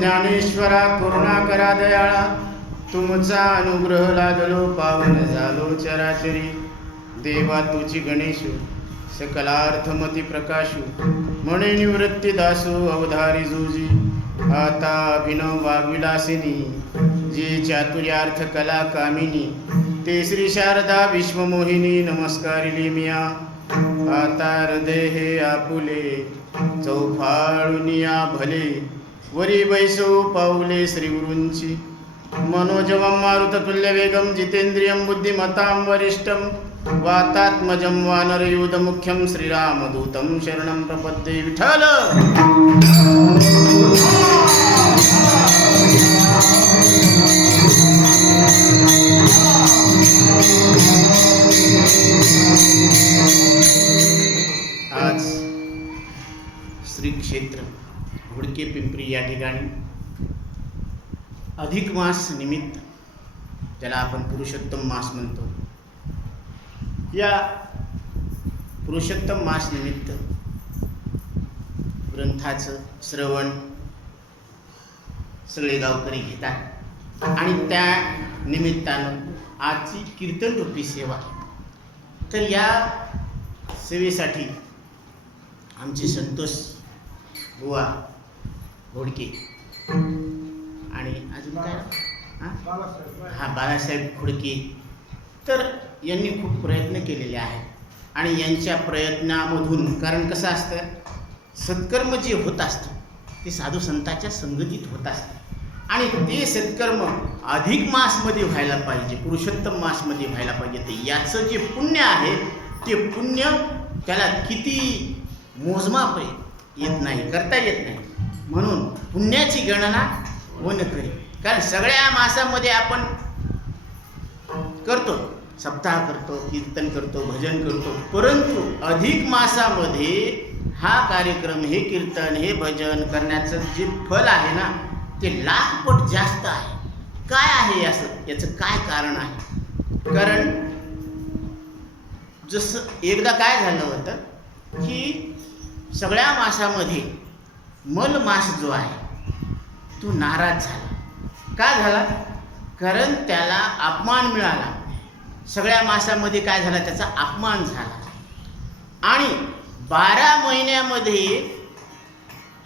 ज्ञानेश्वरा करुणाकरा दयाळा, तुमचा अनुग्रह लादलो पावन झालो चराचरी. देवा तुझी गणेशू सकलार्थमती प्रकाशू, म्हणे निवृत्ती दासू अवधारी जुजी. आता अभिनव वाग्विलासिनी, जी चातुर्यार्थ कला कामिनी, ते श्री शारदा विश्वमोहिनी नमस्कारिली मिया. आता हृदय हे आपुले चौफाळुनिया भले, वरी बैसो पाऊले श्रीगुरूंची. मनोजवं मारुततुल्य वेगं जितेंद्रियं बुद्धिमतां वरिष्ठं, वातात्मजं वानरयूथमुख्यं श्रीरामदूतं शरणं प्रपद्ये. विठ्ठल. आज श्री क्षेत्र हुडके पिंपरी या ठिकाणी अधिक मास निमित्त, ज्याला आपण पुरुषोत्तम मास म्हणतो, या पुरुषोत्तम मास निमित्त ग्रंथाचं श्रवण सगळे गावकरी घेतात आणि त्या निमित्तानं आजची कीर्तन रूपी सेवा. तर या सेवेसाठी आमचे संतोष बुवा घोडके आणि अजून काय बाळासाहेब घोडके, तर यांनी खूप प्रयत्न केलेले आहेत आणि यांच्या प्रयत्नामधून, कारण कसं असतं, सत्कर्म जे होत असतं ते साधू संतांच्या संगतीत होत असतं आणि ते सत्कर्म अधिक मासमध्ये व्हायला पाहिजे, पुरुषोत्तम मासमध्ये व्हायला पाहिजे. तर याचं जे पुण्य आहे ते पुण्य त्याला किती मोजमाप येत नाही, करता येत नाही. म्हणून पुण्याची गणना वन करी, कारण सगळ्या मासामध्ये आपण करतो, सप्ताह करतो, कीर्तन करतो, भजन करतो, परंतु अधिक मासामध्ये हा कार्यक्रम, हे कीर्तन, हे भजन करण्याचं जे फल आहे ना, ते लाखपट जास्त आहे. काय आहे याचं काय कारण आहे? कारण जसं एकदा काय झालं होतं की सगळ्या मासामध्ये मल मास जो आहे तो नाराज झाला. का झाला? कारण त्याला अपमान मिळाला. सगळ्या मासामध्ये काय झाला? त्याचा अपमान झाला. आणि 12 महिन्यामध्ये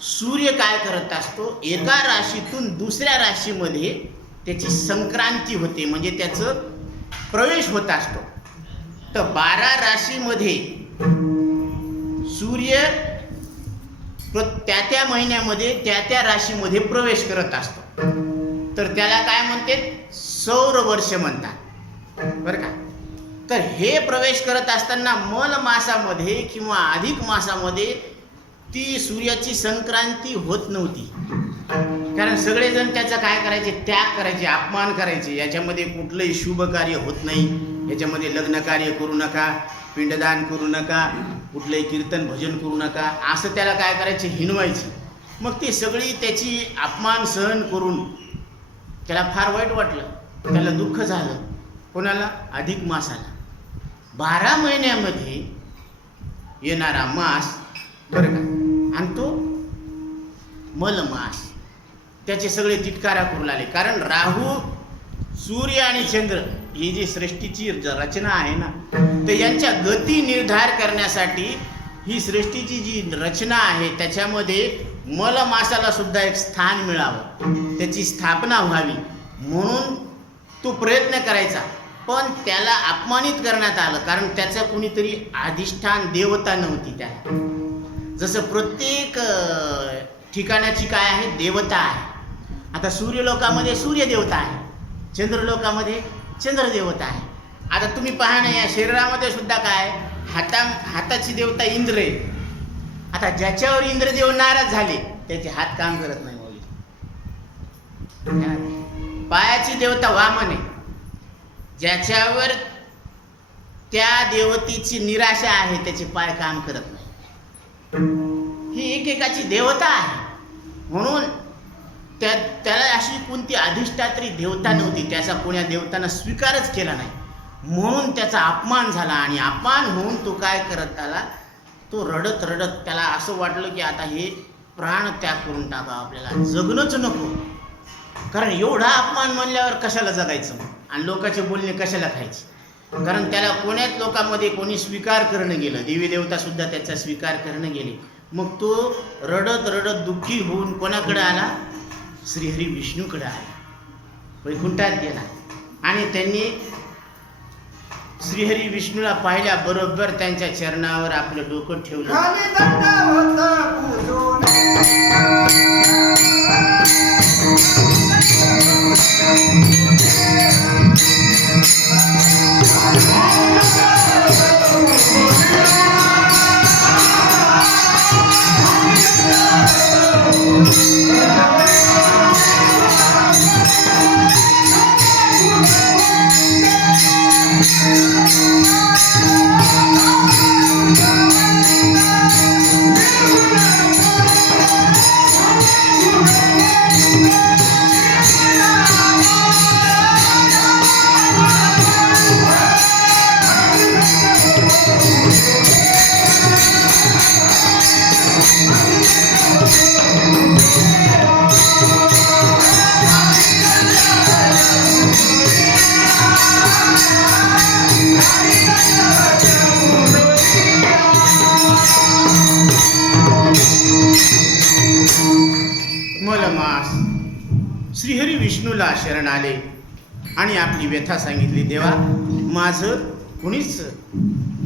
सूर्य काय करत असतो, एका राशीतून दुसऱ्या राशीमध्ये त्याची संक्रांती होते, म्हणजे त्याचं प्रवेश होत असतो. तर 12 राशीमध्ये सूर्य त्या महिन्यामध्ये त्या राशीमध्ये प्रवेश करत असतो. तर त्याला काय म्हणते? सौर वर्ष म्हणतात, बरं का. तर हे प्रवेश करत असताना मल मासामध्ये किंवा अधिक मासामध्ये ती सूर्याची संक्रांती होत नव्हती. कारण सगळेजण त्याचा काय करायचे, त्याग करायचे, अपमान करायचे. याच्यामध्ये कुठलंही शुभ कार्य होत नाही, याच्यामध्ये लग्न कार्य करू नका, पिंडदान करू नका, कुठलंही कीर्तन भजन करू नका, असं त्याला काय करायचे, हिणवायचे. मग ती सगळी त्याची अपमान सहन करून त्याला फार वाईट वाटलं, त्याला दुःख झालं. कोणाला? अधिक मासाला. 12 महिन्यामध्ये येणारा मास बरं का, आणि तो मलमास. त्याचे सगळे तिटकारा करू लागले. कारण राहू, सूर्य आणि चंद्र ही जी सृष्टीची रचना आहे ना, तर यांच्या गती निर्धार करण्यासाठी ही सृष्टीची जी रचना आहे त्याच्यामध्ये मलमासाला सुद्धा एक स्थान मिळावं, त्याची स्थापना व्हावी म्हणून तो प्रयत्न करायचा. पण त्याला अपमानित करण्यात आलं, कारण त्याचा कुणीतरी अधिष्ठान देवता नव्हती त्याला. जसं प्रत्येक ठिकाणाची काय आहे, देवता आहे. आता सूर्यलोकामध्ये सूर्यदेवता आहे, चंद्रलोकामध्ये चंद्रदेवता आहे. आता तुम्ही पहा ना, या शरीरामध्ये सुद्धा काय, हाताची देवता इंद्र आहे. आता ज्याच्यावर इंद्रदेव नाराज झाले त्याचे हात काम करत नाही. पायाची देवता वामन आहे. ज्याच्यावर त्या देवतेची निराशा आहे त्याचे पाय काम करत नाही. ही एकेकाची देवता आहे. म्हणून त्याला अशी कोणती अधिष्ठात्री देवता नव्हती, त्याचा कोण्या देवतानं स्वीकारच केला नाही. म्हणून त्याचा अपमान झाला. आणि अपमान होऊन तो काय करत आला, तो रडत रडत त्याला असं वाटलं की आता हे प्राण त्याग करून टाका, आपल्याला जगणंच नको. कारण एवढा अपमान म्हणल्यावर कशाला जगायचं आणि लोकांचे बोलणे कशाला खायचे. कारण त्याला कोण्याच लोकांमध्ये कोणी स्वीकार करणं गेलं, देवी देवता सुद्धा त्याचा स्वीकार करणं गेले. मग तो रडत रडत दुःखी होऊन कोणाकडे आला, श्रीहरी विष्णूकडे आला, वैकुंठात गेला. आणि त्यांनी श्रीहरी विष्णूला पाहिल्याबरोबर त्यांच्या चरणावर आपलं डोकं ठेवलं. मलमास श्रीहरी विष्णूला शरण आले आणि आपली व्यथा सांगितली. देवा, माझं कुणीच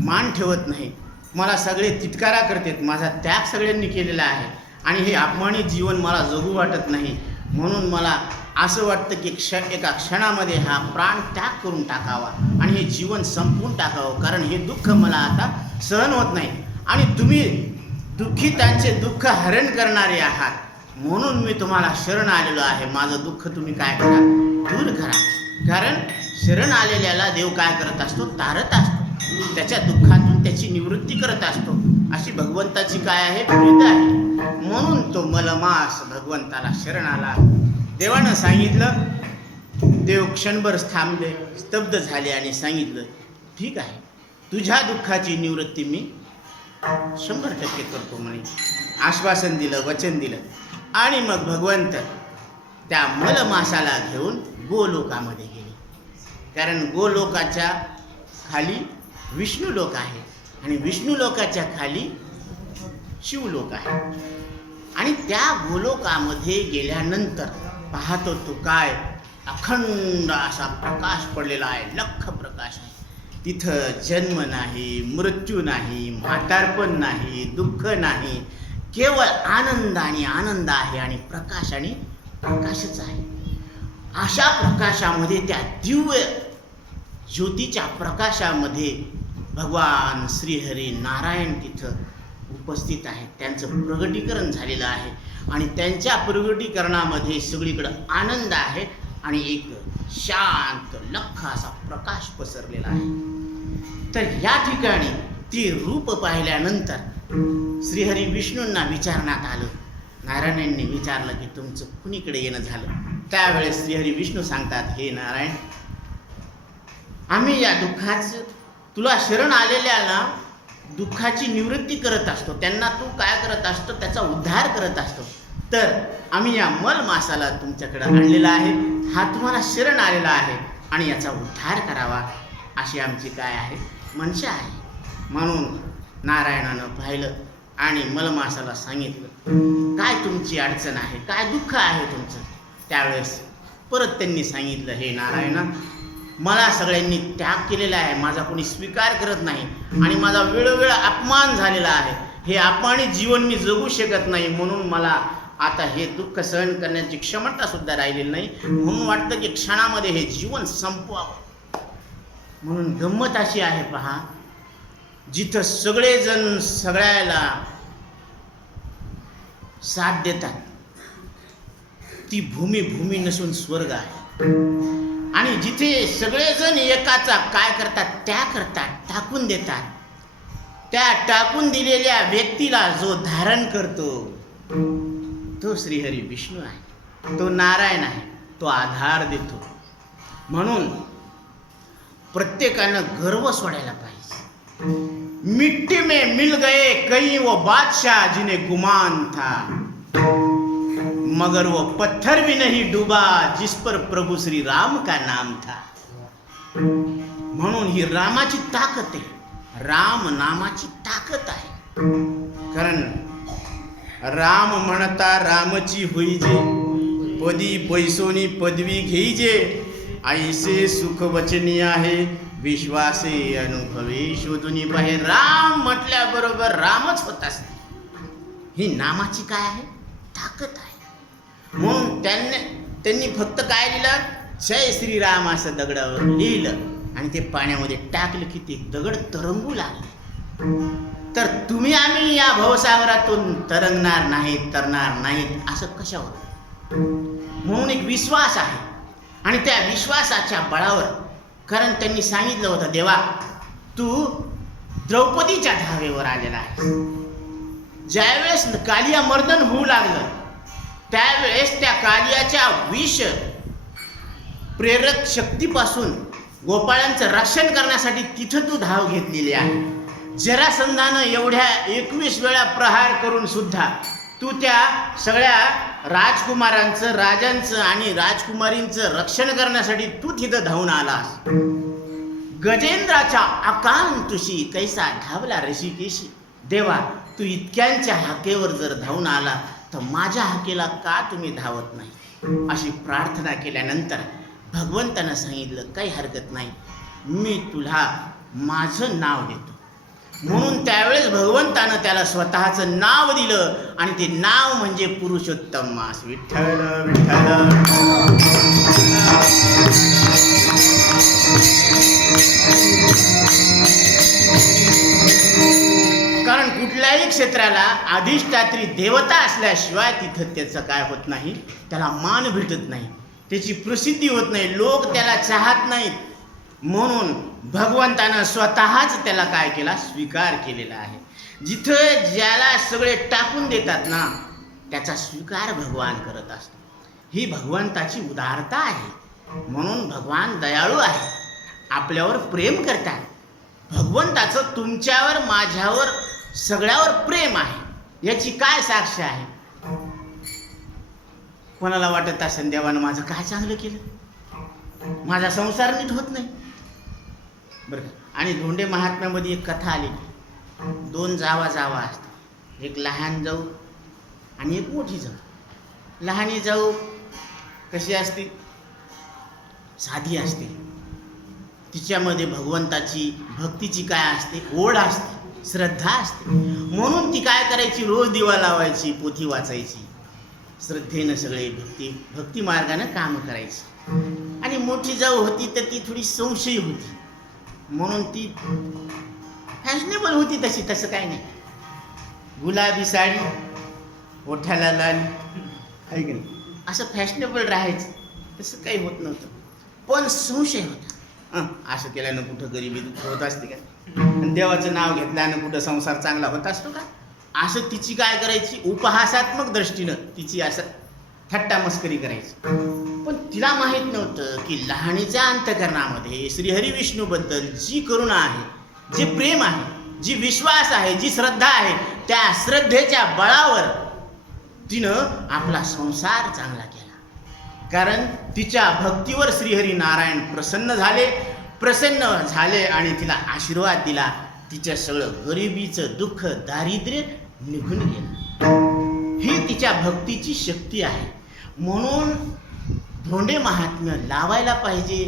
मान ठेवत नाही, मला सगळे तिटकारा करतात, माझा त्याग सगळ्यांनी केलेला आहे आणि हे अपमानित जीवन मला जगू वाटत नाही. म्हणून मला असं वाटतं की एका क्षणामध्ये हा प्राण त्याग करून टाकावा आणि हे जीवन संपवून टाकावं. कारण हे दुःख मला आता सहन होत नाही आणि तुम्ही दुःखितांचे दुःख हरण करणारे आहात, म्हणून मी तुम्हाला शरण आलेलो आहे. माझं दुःख तुम्ही काय करा, दूर करा. कारण शरण आलेल्याला देव काय करत असतो, तारत असतो, त्याच्या दुःखातून त्याची निवृत्ती करत असतो. अशी भगवंताची काय आहे, प्रीत आहे. म्हणून तो मलमास भगवंताला शरण आला. देवानं सांगितलं, देव क्षणभर थांबले, स्तब्ध झाले आणि सांगितलं, ठीक आहे, तुझ्या दुःखाची निवृत्ती मी 100% करतो म्हणे. आश्वासन दिलं, वचन दिलं. आणि मग भगवंत त्या मलमासाला घेऊन गोलोकामध्ये गेले. कारण गोलोकाच्या खाली विष्णुलोक आहे आणि विष्णुलोकाच्या खाली शिवलोक आहे. आणि त्या गोलोकामध्ये गेल्यानंतर पाहतो तो काय अखंड असा प्रकाश पडलेला आहे, लख प्रकाश आहे. तिथं जन्म नाही, मृत्यू नाही, म्हातारपण नाही, दुःख नाही, केवळ आनंद आणि आनंद आहे आणि प्रकाश आणि प्रकाशच आहे. अशा प्रकाशामध्ये, त्या दिव्य ज्योतीच्या प्रकाशामध्ये भगवान श्रीहरी नारायण तिथं उपस्थित आहेत, त्यांचं प्रगटीकरण झालेलं आहे आणि त्यांच्या प्रगटीकरणामध्ये सगळीकडं आनंद आहे आणि एक शांत लख्ख असा प्रकाश पसरलेला आहे. तर या ठिकाणी ती रूप पाहिल्यानंतर श्रीहरी विष्णूंना विचारण्यात आलं. नारायणांनी विचारलं की तुमचं कुणीकडे येणं झालं. त्यावेळेस श्रीहरी विष्णू सांगतात, हे नारायण, आम्ही या दुःखाचं तुला शरण आलेल्याला दुःखाची निवृत्ती करत असतो, त्यांना तू काय करत असतो, त्याचा उद्धार करत असतो. तर आम्ही या मल मासाला तुमच्याकडे आणलेला आहे, हा तुम्हाला शरण आलेला आहे आणि याचा उद्धार करावा अशी आमची काय आहे मनशा आहे. म्हणून नारायणानं पाहिलं आणि मलमासाला सांगितलं काय तुमची अडचण आहे, काय दुःख आहे तुमचं. त्यावेळेस परत त्यांनी सांगितलं, हे नारायणा, मला सगळ्यांनी त्याग केलेला आहे, माझा कोणी स्वीकार करत नाही आणि माझा वेळोवेळ अपमान झालेला आहे. हे अपमानित जीवन मी जगू शकत नाही, म्हणून मला आता हे दुःख सहन करण्याची क्षमता सुद्धा राहिलेली नाही. म्हणून वाटतं की क्षणामध्ये हे जीवन संपवावं. म्हणून गंमत अशी आहे पहा, जिथं सगळेजण सगळ्याला साथ देतात ती भूमी नसून स्वर्ग आहे. आणि जिथे सगळेजण एकाचा काय करतात, त्या करतात, टाकून देतात, त्या टाकून दिलेल्या व्यक्तीला जो धारण करतो तो श्रीहरी विष्णू आहे, तो नारायण आहे, तो आधार देतो. म्हणून प्रत्येकानं गर्व सोडायला पाहिजे. मिट्टी में मिल गए कई वो बादशाह जिन्हें गुमान था, मगर वो पत्थर भी नहीं डूबा जिस पर प्रभु श्री राम का नाम था. म्हणून ही रामाची ताकद आहे, राम नामाची ताकद आहे. कारण राम म्हणता रामची होईजे, पदी पैसोनी पदवी घेईजे, ऐसे सुख वचनी आहे, विश्वासे अनुभवे शोधून पाहे. राम म्हटल्याबरोबर रामच होत असते. ही नामाची काय आहे, ताकद आहे. म्हणून त्यांनी फक्त काय लिहिलं, जय श्रीराम असं दगडावर लिहिलं आणि ते पाण्यामध्ये टाकलं की ते दगड तरंगू लागले. तर तुम्ही आम्ही या भवसागरातून तरंगणार नाहीत, तरणार नाहीत असं कशावर. म्हणून एक विश्वास आहे आणि त्या विश्वासाच्या बळावर, कारण त्यांनी सांगितलं होतं, देवा तू द्रौपदीच्या धावेवर आलेला आहे. ज्यावेळेस कालिया मर्दन होऊ लागलं त्यावेळेस त्या कालियाच्या विष प्रेरक शक्तीपासून गोपाळांचं रक्षण करण्यासाठी तिथं तू धाव घेतलेली आहे. जरासंधानं एवढ्या 21 वेळा प्रहार करून सुद्धा तू त्या सगळ्या राजकुमारांचं, राजांचं आणि राजकुमारींचं रक्षण करण्यासाठी तू तिथं धावून आलास. गजेंद्राच्या आकांतुशी कैसा धावला ऋषिकेशी. देवा तू इतक्यांच्या हाकेवर जर धावून आला तर माझ्या हाकेला का तुम्ही धावत नाही, अशी प्रार्थना केल्यानंतर भगवंतानं सांगितलं, काही हरकत नाही, मी तुला माझं नाव देतो. म्हणून त्यावेळेस भगवंतानं त्याला स्वतःचं नाव दिलं आणि ते नाव म्हणजे पुरुषोत्तम मास. विठ्ठल विठ्ठल. कारण कुठल्याही क्षेत्राला अधिष्ठात्री देवता असल्याशिवाय तिथं त्याचं काय होत नाही, त्याला मान भेटत नाही, त्याची प्रसिद्धी होत नाही, लोक त्याला चाहत नाहीत. म्हणून भगवंतानं स्वतःच त्याला काय केला, स्वीकार केलेला आहे. जिथं ज्याला सगळे टाकून देतात ना त्याचा स्वीकार भगवान करत असतो. ही भगवंताची उदारता आहे. म्हणून भगवान दयाळू आहे, आपल्यावर प्रेम करतात. भगवंताचं तुमच्यावर, माझ्यावर, सगळ्यावर प्रेम आहे याची काय साक्ष आहे. कोणाला वाटत असेल देवानं माझं काय चांगलं केलं, माझा संसार नीट होत नाही बरं का. आणि धोंडे महात्म्यामध्ये एक कथा आली, 2 जावा असतात, एक लहान जाऊ आणि एक मोठी जाऊ. लहानी जाऊ कशी असते, साधी असते, तिच्यामध्ये भगवंताची भक्तीची काय असते, ओढ असते, श्रद्धा असते. म्हणून ती काय करायची, रोज दिवा लावायची, पोथी वाचायची, श्रद्धेनं सगळे भक्ती मार्गानं काम करायची. आणि मोठी जाऊ होती तर ती थोडी संशयी होती, म्हणून ती फॅशनेबल होती तशी, तसं काय नाही. गुलाबी साडी, ओठाला लाल, आहे की नाही, असं फॅशनेबल राहायचं. तसं काही होत नव्हतं. पण संशय होता, असं केल्यानं कुठं गरिबी दुःख होत असते का, आणि देवाचं नाव घेतल्यानं कुठं संसार चांगला होत असतो का, असं तिची काय करायची, उपहासात्मक दृष्टीनं तिची असं थट्टा मस्करी करायची. पण तिला माहीत नव्हतं की लहानीच्या अंतःकरणामध्ये श्रीहरी विष्णूबद्दल जी करुणा आहे, जे प्रेम आहे, जी विश्वास आहे, जी श्रद्धा आहे, त्या श्रद्धेच्या बळावर तिनं आपला संसार चांगला केला. कारण तिच्या भक्तीवर श्रीहरी नारायण प्रसन्न झाले आणि तिला आशीर्वाद दिला. तिचं सगळं गरिबीचं दुःख, दारिद्र्य निघून गेलं. ही तिच्या भक्तीची शक्ती आहे. म्हणून धोंडे महात्म्य लावायला पाहिजे,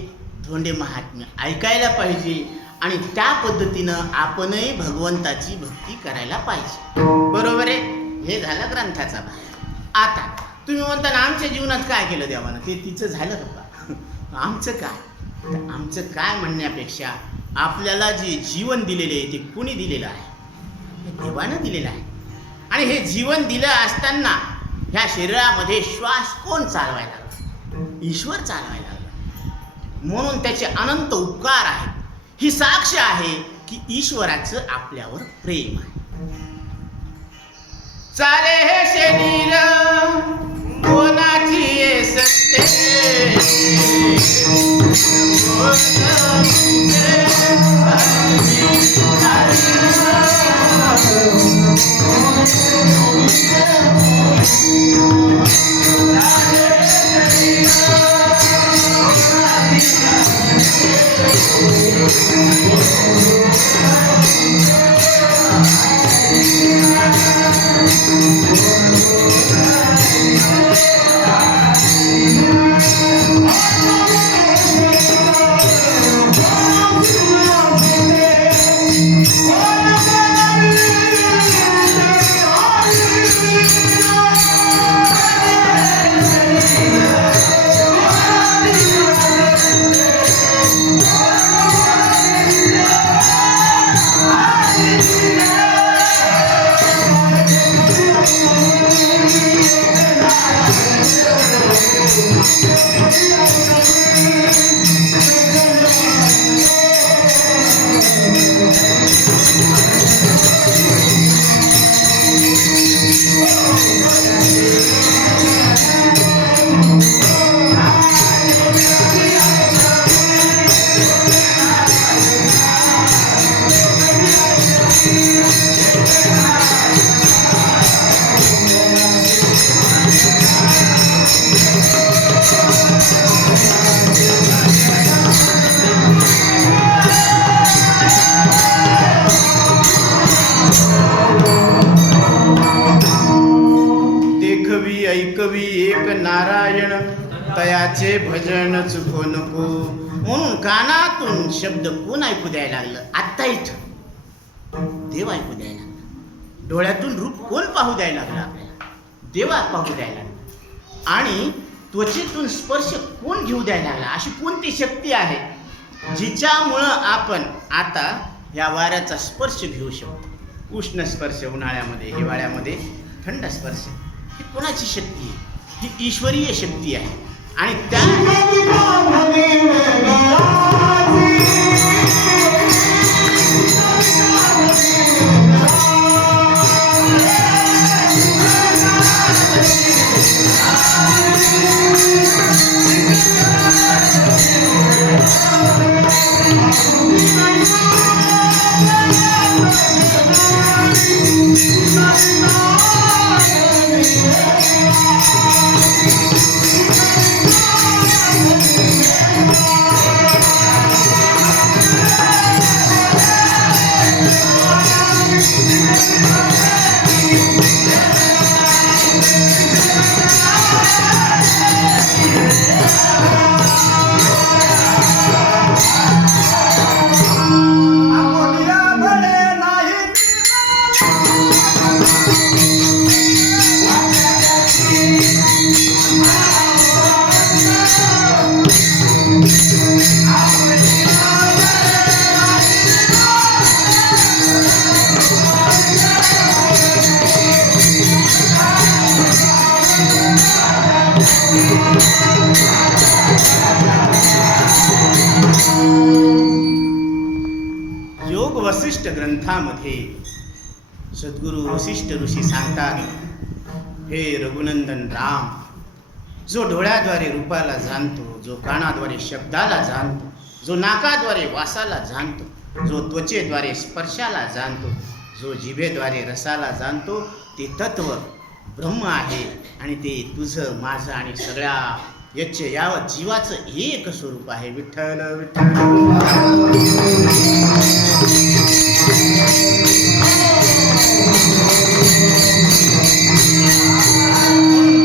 धोंडे महात्म्य ऐकायला पाहिजे आणि त्या पद्धतीनं आपणही भगवंताची भक्ती करायला पाहिजे. बरोबर आहे. हे झालं ग्रंथाचा भाग. आता तुम्ही म्हणता ना आमच्या जीवनात काय केलं देवानं, ते तिचं झालं का? आमचं काय? तर आमचं काय म्हणण्यापेक्षा आपल्याला जे जीवन दिलेले आहे ते कुणी दिलेलं आहे? हे देवानं दिलेलं आहे. आणि हे जीवन दिलं असताना ह्या शरीरामध्ये श्वास कोण चालवायला लागला? ईश्वर चालवायला लागला. म्हणून त्याचे अनंत उपकार आहेत. ही साक्ष आहे की ईश्वराचं आपल्यावर प्रेम आहे. चाले हे शरीर कोणाची ये सत्ते, ऐकवी एक नारायण, तयाचे भजन चुको नको. म्हणून कानातून शब्द कोण ऐकू द्यायला लागलं? आत्ता इथं देव ऐकू द्यायला लागला. डोळ्यातून रूप कोण पाहू द्यायला लागला? आपल्याला देवा पाहू द्यायला लागला. आणि त्वचेतून स्पर्श कोण घेऊ द्यायला लागला? अशी कोणती शक्ती आहे जिच्यामुळं आपण आता या वाऱ्याचा स्पर्श घेऊ शकतो? उष्ण स्पर्श उन्हाळ्यामध्ये, हिवाळ्यामध्ये थंड स्पर्श. ही कोणाची शक्ती आहे? ही ईश्वरीय शक्ती आहे. आणि त्या वसिष्ठ ग्रंथामध्ये सद्गुरू वसिष्ठ ऋषी सांगतात, हे रघुनंदन राम, जो डोळ्याद्वारे रूपाला जाणतो, जो कानाद्वारे शब्दाला जाणतो, जो नाकाद्वारे वासाला जाणतो, जो त्वचेद्वारे स्पर्शाला जाणतो, जो जिभेद्वारे रसाला जाणतो, ते तत्व ब्रह्म आहे. आणि ते तुझं माझं आणि सगळ्या यच्च यावत जीवाचं एक स्वरूप आहे. विठ्ठल विठ्ठल.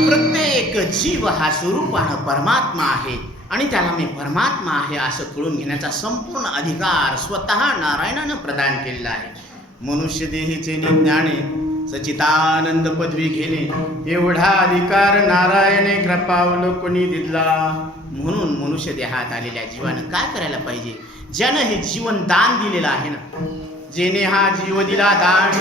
प्रत्येक जीव हा स्वरूपानं परमात्मा आहे आणि त्याला मी परमात्मा आहे असं कळून घेण्याचा संपूर्ण अधिकार स्वतः नारायणानं प्रदान केलेला आहे. मनुष्य देहीचे ज्ञाने सचितानंद पदवी घेणे एवढा अधिकार नारायणे कृपावलोकनी दिला. म्हणून मनुष्य देहात आलेल्या जीवानं काय करायला पाहिजे? ज्यानं हे जीवन दान दिलेलं आहे ना, जेने हा जीव दिला दान,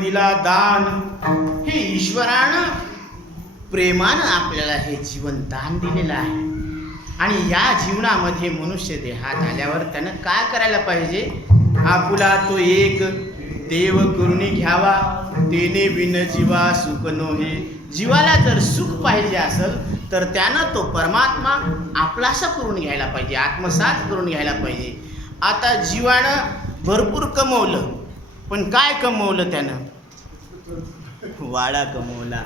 दिला दान. हे ईश्वरानं प्रेमानं आपल्याला हे जीवन दान दिलेलं आहे. आणि या जीवनामध्ये मनुष्य देहात आल्यावर त्यानं काय करायला पाहिजे? आपुला तो एक देव करुणी घ्यावा, तेने विन जीवा सुख नोहे. जीवाला जर सुख पाहिजे असेल तर त्यानं तो परमात्मा आपलासा करून घ्यायला पाहिजे, आत्मसात करून घ्यायला पाहिजे. आता जीवानं भरपूर कमवलं, पण काय कमवलं त्यानं? वाडा कमवला,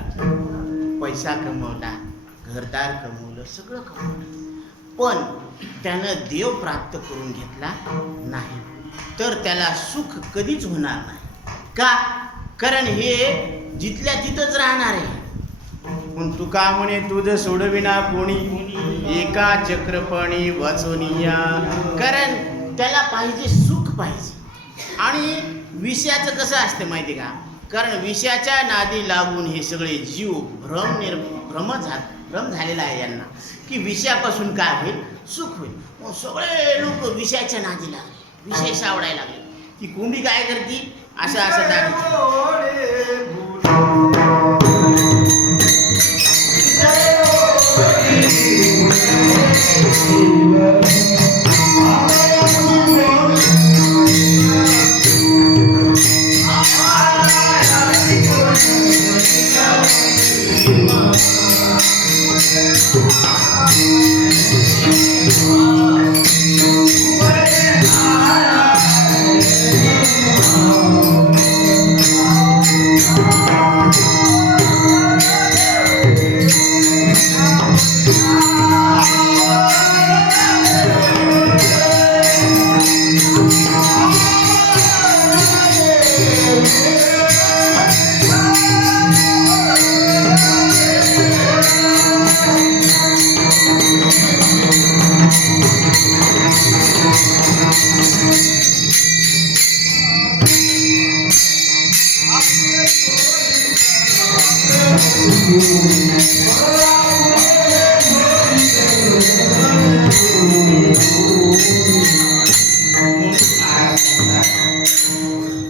पैसा कमवला, घरदार कमवलं, सगळं कमवलं, पण त्यानं देव प्राप्त करून घेतला नाही. तर त्याला सुख कधीच होणार नाही. का? कारण हे जिथल्या तिथंच राहणार आहे. पण तुका म्हणे तुझं सोडविना कोणी, एका चक्रपणी वाचोनिया. कारण त्याला पाहिजे सुख पाहिजे. आणि विषयाचं कसं असतं माहिती का, कारण विषयाच्या नादी लागून हे सगळे जीव भ्रम झालेला आहे यांना, की विषयापासून काय होईल, सुख होईल. मग सगळे लोक विषयाच्या नादी लागले, विषय सावडायला लागले. ती कोंबडी काय करते, असं दाखवते.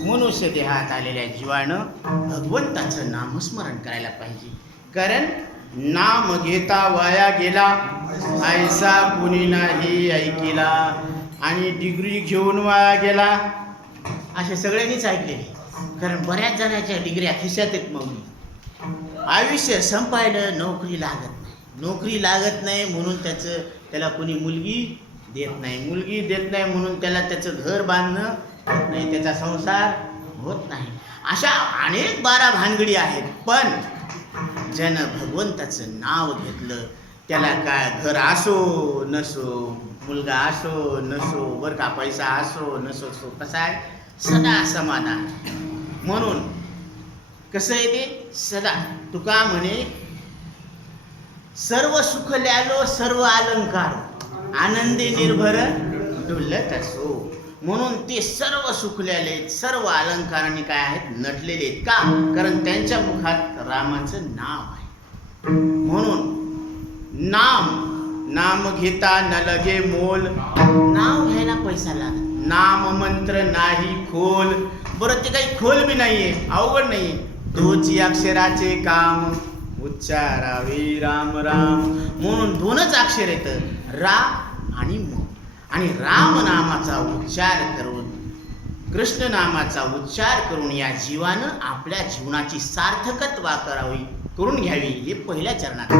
मनुष्य देहात आलेल्या जीवानं भगवंताचं नामस्मरण करायला पाहिजे. कारण नाम घेता वाया गेला, ऐसा कुणी नाही ऐकिला. आणि डिग्री घेऊन वाया गेला, असे सगळ्यांनीच ऐकलेले. कारण बऱ्याच जणांच्या डिग्र्या खिशात आहेत. मग आयुष्य संपायला नोकरी लागत नाही म्हणून त्याला कोणी मुलगी देत नाही म्हणून त्याला त्याचं घर बांधणं होत नाही, त्याचा संसार होत नाही. अशा अनेक 12 भानगडी आहेत. पण ज्यानं भगवंताचं नाव घेतलं त्याला काय घर असो नसो, मुलगा असो नसो, बरं का, पैसा असो नसो, कसा आहे, सदा समाधान. म्हणून कसं आहे ते, सदा तुका म्हणे, सर्व सुख ल्यालो सर्व अलंकार, आनंदी निर्भर डुलत असो. म्हणून ते सर्व सुखलेले, सर्व अलंकारांनी काय आहेत, नटलेले आहेत. का, कारण त्यांच्या मुखात रामाचं नाव आहे. म्हणून नाम घेता न लगे मोल, नाव घ्यायला पैसा लागत, नाम मंत्र नाही खोल. बरं, ते काही खोल बी नाहीये, अवघड नाहीये. दोची अक्षराचे काम, उच्चारावे राम राम. म्हणून 2च अक्षर येतं, रा आणि म. आणि राम नामाचा उच्चार करून, कृष्ण नामाचा उच्चार करून या जीवानं आपल्या जीवनाची सार्थकत्वा करून घ्यावी. हे पहिल्या चरणात.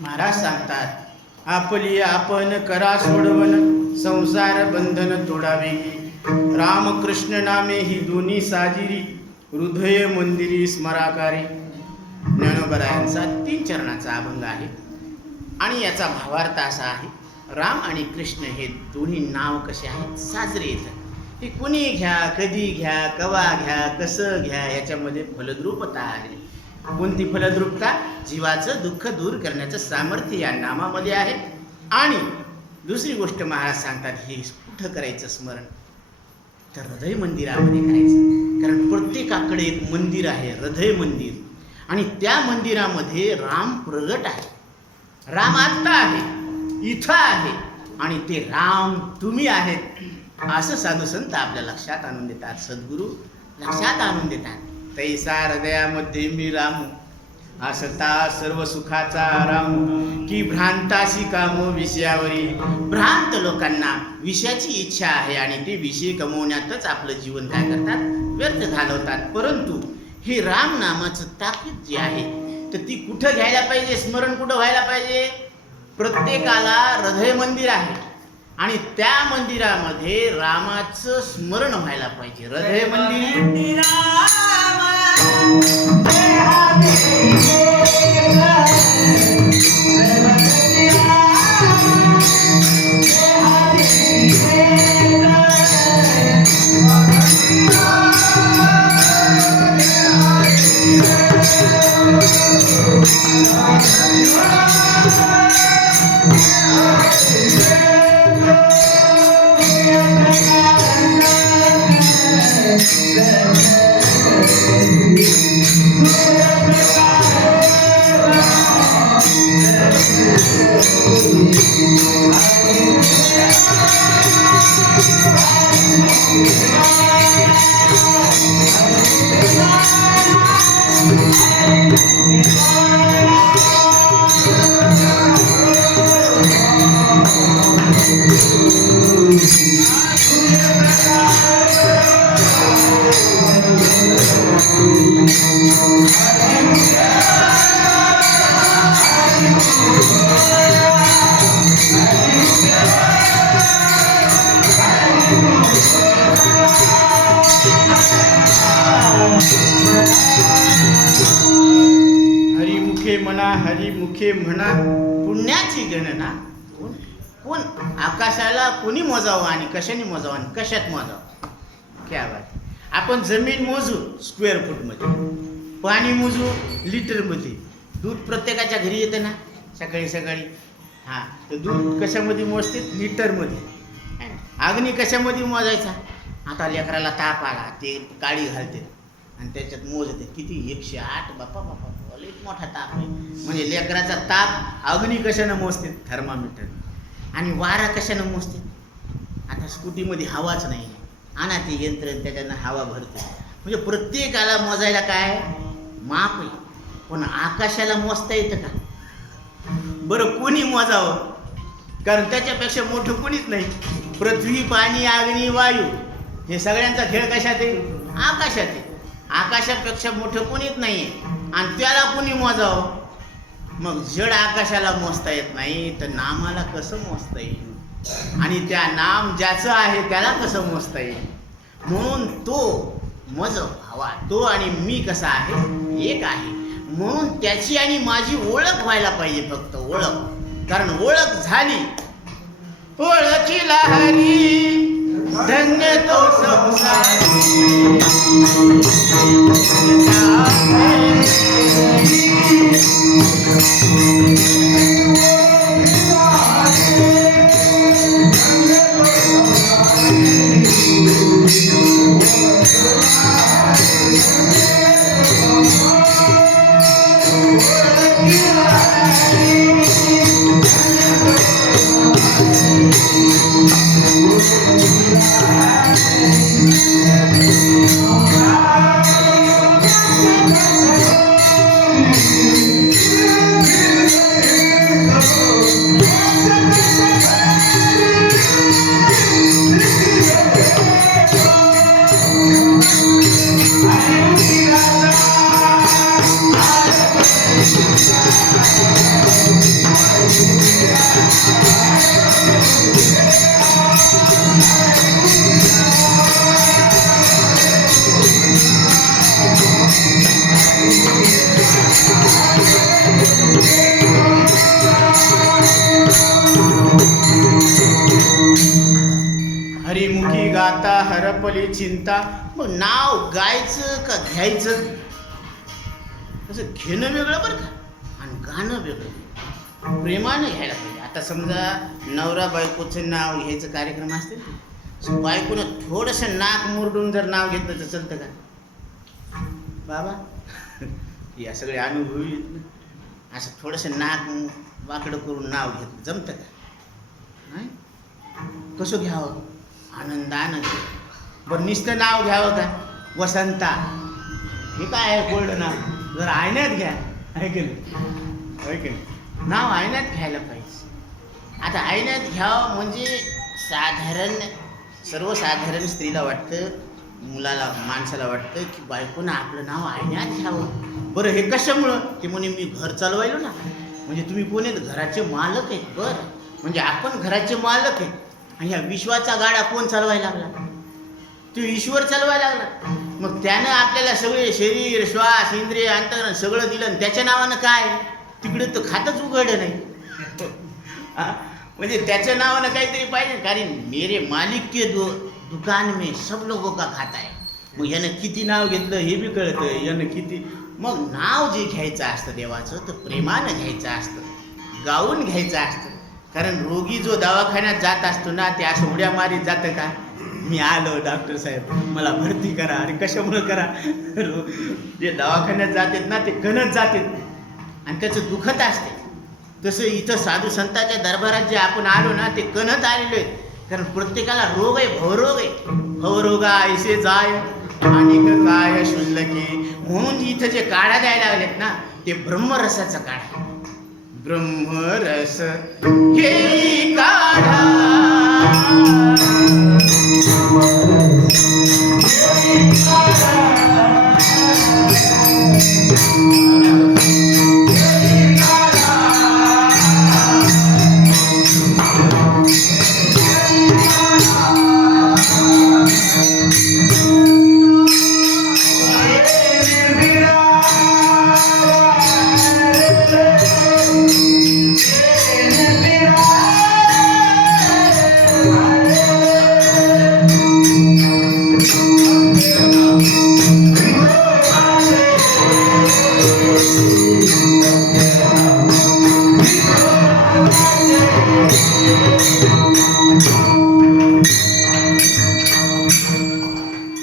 महाराज सांगतात, आपली आपण करा सोडवन, संसार बंधन तोडावे. रामकृष्ण नामे ही दोन्ही साजिरी, हृदय मंदिरी स्मराकारी. ज्ञानोबरायांचा 3 चरणाचा अभंग आहे. आणि याचा भावार्थ असा आहे, राम आणि कृष्ण हे दोन्ही नाव कसे आहेत, साजरे येतात. ती कुणी घ्या, कधी घ्या, कवा घ्या, कसं घ्या, याच्यामध्ये फलद्रूपता आहे. कोणती फलद्रूपता? जीवाचं दुःख दूर करण्याचं सामर्थ्य या नामामध्ये आहे. आणि दुसरी गोष्ट महाराज सांगतात, हे कुठं करायचं स्मरण? तर हृदय मंदिरामध्ये करायचं. कारण प्रत्येकाकडे एक मंदिर आहे, हृदय मंदिर. आणि त्या मंदिरामध्ये राम प्रगट आहे. राम आत्ता आहे, इथं आहे. आणि ते राम तुम्ही आहेत, असं साधू संत आपल्या लक्षात आणून देतात. सद्गुरू लक्षात आणून देतात. तैसा हृदयामध्ये मी राम, असता सर्व सुखाचा आराम. की भ्रांतासी काम विषयावरी, भ्रांत लोकांना विषयाची इच्छा आहे आणि ते विषय कमवण्यातच आपलं जीवन काय करतात? व्यर्थ घालवतात. परंतु हे राम नामाचं ताकीद जी आहे, तर ती कुठं घ्यायला पाहिजे? स्मरण कुठं व्हायला पाहिजे? प्रत्येकाला हृदय मंदिर आहे आणि त्या मंदिरामध्ये रामाचं स्मरण व्हायला पाहिजे. हृदय मंदिर हरिमुखे म्हणा पुण्याची गणना. कोण आकाशाला कोणी मोजावं आणि कशाने मोजावं आणि कशात मोजावं? क्या बात. आपण जमीन मोजू स्क्वेअर फूटमध्ये, पाणी मोजू लिटरमध्ये, दूध प्रत्येकाच्या घरी येतं ना सकाळी सकाळी. हां, तर दूध कशामध्ये मोजते? लिटरमध्ये. अग्नी कशामध्ये मोजायचा? आता लेकराला ताप आला, ते काळी घालते आणि त्याच्यात मोजते किती? 108. बापा बापा, लई मोठा ताप आहे. म्हणजे लेकराचा ताप अग्नी कशानं मोजते? थर्मामीटर. आणि वारा कशानं मोजते? आता स्कूटीमध्ये हवाच नाही, आणा ते यंत्र त्याच्यानं हवा भरते. म्हणजे प्रत्येकाला मोजायला काय माप आहे. पण आकाशाला मोजता येतं का? बरं, कोणी मोजावं? कारण त्याच्यापेक्षा मोठं कोणीच नाही. पृथ्वी, पाणी, अग्नी, वायू हे सगळ्यांचा खेळ कशात आहे? आकाशात आहे. आकाशापेक्षा मोठं कोणीच नाही आहे आणि त्याला कोणी मोजावं? मग जड आकाशाला मोजता येत नाही तर नामाला कसं मोजता येईल? आणि त्या नाम ज्याचं आहे त्याला कसं मोजता येईल? म्हणून तो मज हवा, तो आणि मी कसा आहे? एक आहे. म्हणून त्याची आणि माझी ओळख व्हायला पाहिजे, फक्त ओळख. कारण ओळख झाली, ओळखीला हरी धन्य तो संसार. मुखी गाता हरपली चिंता. मग नाव गायचं का घ्यायचं, असं घेणं वेगळं बरं का आणि गाणं वेगळं. प्रेमानं घ्यायला पाहिजे. आता समजा नवरा बायकोचं नाव घ्यायचं कार्यक्रम असते ना, बायकोनं थोडंसं नाक मुरडून जर नाव घेतलं तर चालतं का बाबा? या सगळे अनुभवी आहेत ना. असं थोडंसं नाक वाकडं करून नाव घेतलं जमतं का? नाही. कसं घ्यावं? आनंदानं. बरं नुसतं नाव घ्यावं का? वसंता, हे काय आहे गोल्ड नाव? जर आयण्यात घ्या, आहे की नाही? नाव आयण्यात घ्यायला पाहिजे. आता आयण्यात घ्यावं म्हणजे साधारण सर्वसाधारण स्त्रीला वाटतं, मुलाला माणसाला वाटतं की बायकोनं आपलं नाव आयण्यात घ्यावं. बरं हे कशामुळं? ते म्हणे मी घर चालवायलो ना. म्हणजे तुम्ही कोण आहेत? घराचे मालक आहेत. बरं, म्हणजे आपण घराचे मालक आहेत आणि ह्या विश्वाचा गाडा कोण चालवायला लागला? तो ईश्वर चालवायला लागला. मग त्यानं आपल्याला सगळे शरीर, श्वास, इंद्रिय, अंतःकरण सगळं दिलं आणि त्याच्या नावानं काय? तिकडे तर खातच उघडलं नाही. म्हणजे त्याच्या नावानं काहीतरी पाहिजे. कारण मेरे मालिक के दुकान में सब लोगों का खाता है. मग यानं किती नाव घेतलं हे बी कळतं, यानं किती. मग नाव जे घ्यायचं असतं देवाचं तर प्रेमानं घ्यायचं असतं, गाऊन घ्यायचं असतं. कारण रोगी जो दवाखान्यात जात असतो ना, ते असं उड्या मारीत जातं का? मी आलो डॉक्टर साहेब, मला भरती करा. आणि कशामुळं करा? जे दवाखान्यात जातात ना ते कणत जातात आणि त्याचं दुखत असते. तसं इथं साधू संतांच्या दरबारात जे आपण आलो ना ते कणत आलेलो आहे. कारण प्रत्येकाला रोग आहे, भवरोग आहे. भवरोगा ऐसे जाय अनेक काय शुल्लके. म्हणून इथं जे काढा द्यायला लागलेत ना ते ब्रह्मरसाचा काढा. ब्रह्मरस हे काढा,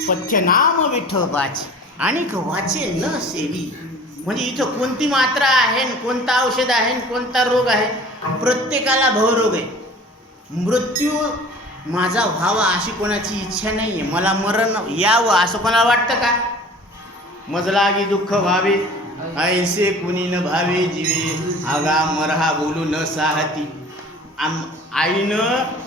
पथ्यनाम विठोबाचे आणि वाचे न सेवी. म्हणजे इथं कोणती मात्रा आहे, कोणता औषध आहे, कोणता रोग आहे? प्रत्येकाला भवरोग आहे. मृत्यू माझा व्हावा अशी कोणाची इच्छा नाही आहे. मला मरण यावं असं कोणाला वाटतं का? मजलागी दुःख व्हावे ऐसे कुणी न भावे जीवे, आगा मरहा बोलू न साहती. आईनं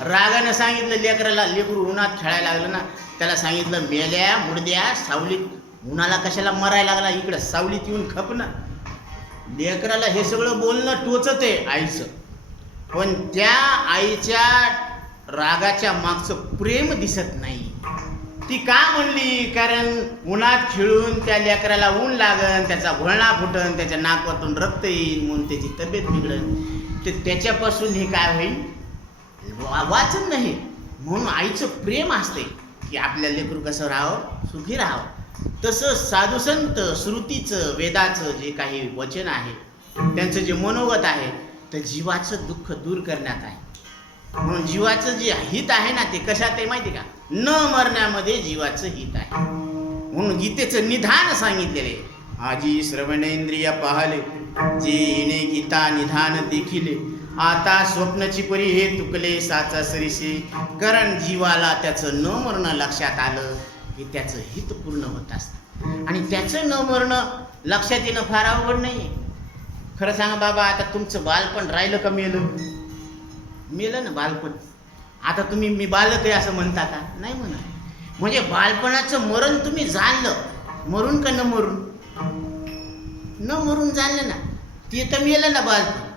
रागानं सांगितलं लेकराला, लेकरू उन्हात खेळायला लागलं ना, त्याला सांगितलं मेल्या मुडद्या सावलीत, उन्हाला कशाला मरायला लागला, इकडं सावलीत येऊन खपणं. लेकराला हे सगळं बोलणं टोचत आहे आईचं. पण त्या आईच्या रागाच्या मागचं प्रेम दिसत नाही. ती का म्हणली? कारण उन्हात खेळून त्या लेकराला ऊन लागन, त्याचा घोळणा फुटन, त्याच्या नाकातून रक्त येईल, म्हणून त्याची तब्येत बिघडन. तर त्याच्यापासून हे काय होईल? वाचन नाही. म्हणून आईचं प्रेम असते की आपल्या लेकरू कसं राहावं, सुखी राहावं. तसं साधुसंत श्रुतीचं, वेदाचं जे काही वचन आहे, त्यांचं जे मनोगत आहे, तर जीवाचं दुःख दूर करण्यात आहे. म्हणून जीवाचं जे हित आहे ना ते कशात आहे माहिती का? न मरण्यामध्ये जीवाचं हित आहे. म्हणून गीतेचं निधान सांगितलेले. आजी श्रवणेंद्रिय पाहले, जे येणे गीता निधान देखिले, आता स्वप्नची परी हे तुकले साचा सरीसे. कारण जीवाला त्याचं न मरणं लक्षात आलं की त्याचं हित पूर्ण होत असतं. आणि त्याचं न मरणं लक्षात येणं फार अवघड नाही आहे. खरं सांगा बाबा, आता तुमचं बालपण राहिलं का मेलं? मेलं ना बालपण. आता तुम्ही मी बालक आहे असं म्हणता का? नाही म्हणा. म्हणजे बालपणाचं मरण तुम्ही जाणलं, मरून का न मरून? न मरून जाणलं ना, ते तर मेलं ना बालपण.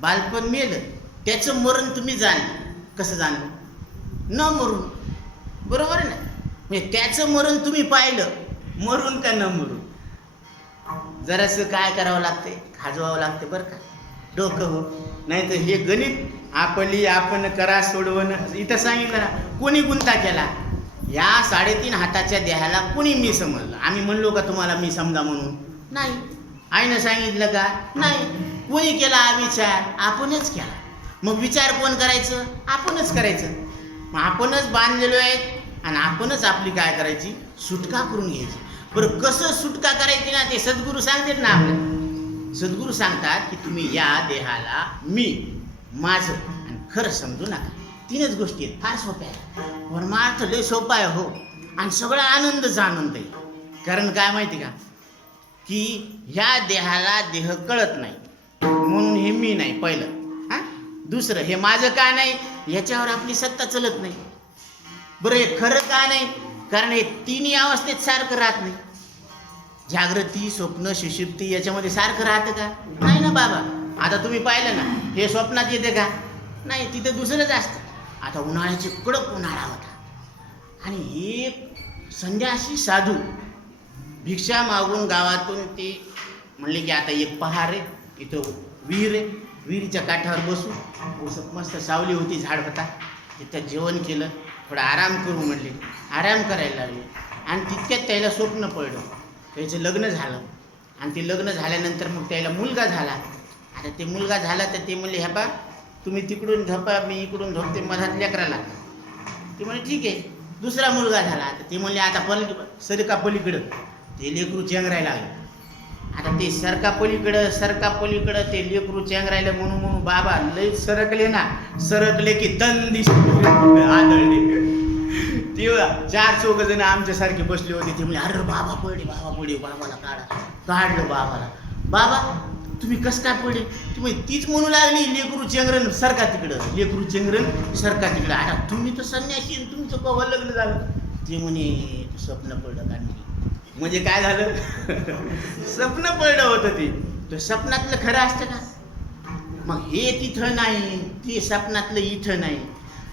बालपण मेलं, त्याचं मरण तुम्ही जाणलं. कसं जाणलं? न मरून. बरोबर आहे ना? म्हणजे त्याचं मरण तुम्ही पाहिलं, मरून का न मरून. जरासं काय करावं लागते? खाजवावं लागते बरं का, डोकं हो. नाही तर हे गणित आपली आपण करा सोडवण. इथं सांगितलं ना, कोणी गुंता केला? या 3.5 हाताच्या देहाला कोणी मी समजलं? आम्ही म्हणलो का तुम्हाला मी समजा म्हणून? नाही. आईनं सांगितलं का? नाही. कोणी केला हा विचार? आपणच केला. मग विचार कोण करायचं? आपणच करायचं. मग आपणच बांधलेलो आहेत आणि आपणच आपली काय करायची? सुटका करून घ्यायची. बरं, कसं सुटका करायची ना ते सद्गुरू सांगतात ना आपल्याला. सद्गुरू सांगतात की तुम्ही या देहाला मी, माझं आणि खरं समजू नका. 3च गोष्टी आहेत, फार सोप्या आहेत. परमार्थ लय सोपा आहे हो, आणि सगळा आनंदच आनंद आहे. कारण काय माहिती का, की ह्या देहाला देह कळत नाही म्हणून हे मी नाही पहिलं. दुसरं, हे माझं का नाही? याच्यावर आपली सत्ता चलत नाही. बरं, हे खरं का नाही? कारण हे 3ही अवस्थेत सारखं राहत नाही. जागृती, स्वप्न, सुषुप्ती याच्यामध्ये सारखं राहतं का? नाही ना बाबा. आता तुम्ही पाहिलं ना, हे स्वप्नात येते का? नाही, तिथं दुसरंच असतं. आता उन्हाळ्याचे कडक उन्हाळा होता आणि हे संन्यासी साधू भिक्षा मागून गावातून ते म्हणले की आता एक पहार आहे, इथं विहीर आहे, विहिरीच्या काठावर बसू. मस्त सावली होती, झाड होता, तिथं जेवण केलं, थोडा आराम करू म्हणले. आराम करायला लागले आणि तितक्यात त्याला स्वप्न पडलं. त्याचं लग्न झालं आणि ते लग्न झाल्यानंतर मग त्याला मुलगा झाला. आता ते मुलगा झाला तर ते म्हणले, ह्या बा तुम्ही तिकडून झोपा, मी इकडून झोपते, मधात लेकराला. ते म्हणले ठीक आहे. दुसरा मुलगा झाला. आता ते म्हणले आता सरका पलीकडं. ते लेकरू चेंगरायला लागलं. आता ते सरका पलीकडं ते लेकरू चेंगरायला म्हणून बाबा लय सरकले ना, सरकले की दंदी आदळले. तेव्हा 4 जण आमच्यासारखे बसले होते. ते म्हणजे अरे बाबा पडले, बाबाला काढलं बाबाला. बाबा तुम्ही कसं काय पडले? तुम्ही तीच म्हणू लागली लेकरू चेंगरण सरका तिकडं, लेकरू चेंगरण सरका तिकडं. आता तुम्ही तर संन्यासी, तुमचं कव्हा लग्न झालं? ते म्हणे स्वप्न पडलं का? म्हणजे काय झालं? स्वप्न पडलं होतं ते. तर स्वप्नातलं खरं असतं का? मग हे तिथं नाही, ते स्वप्नातलं इथं नाही.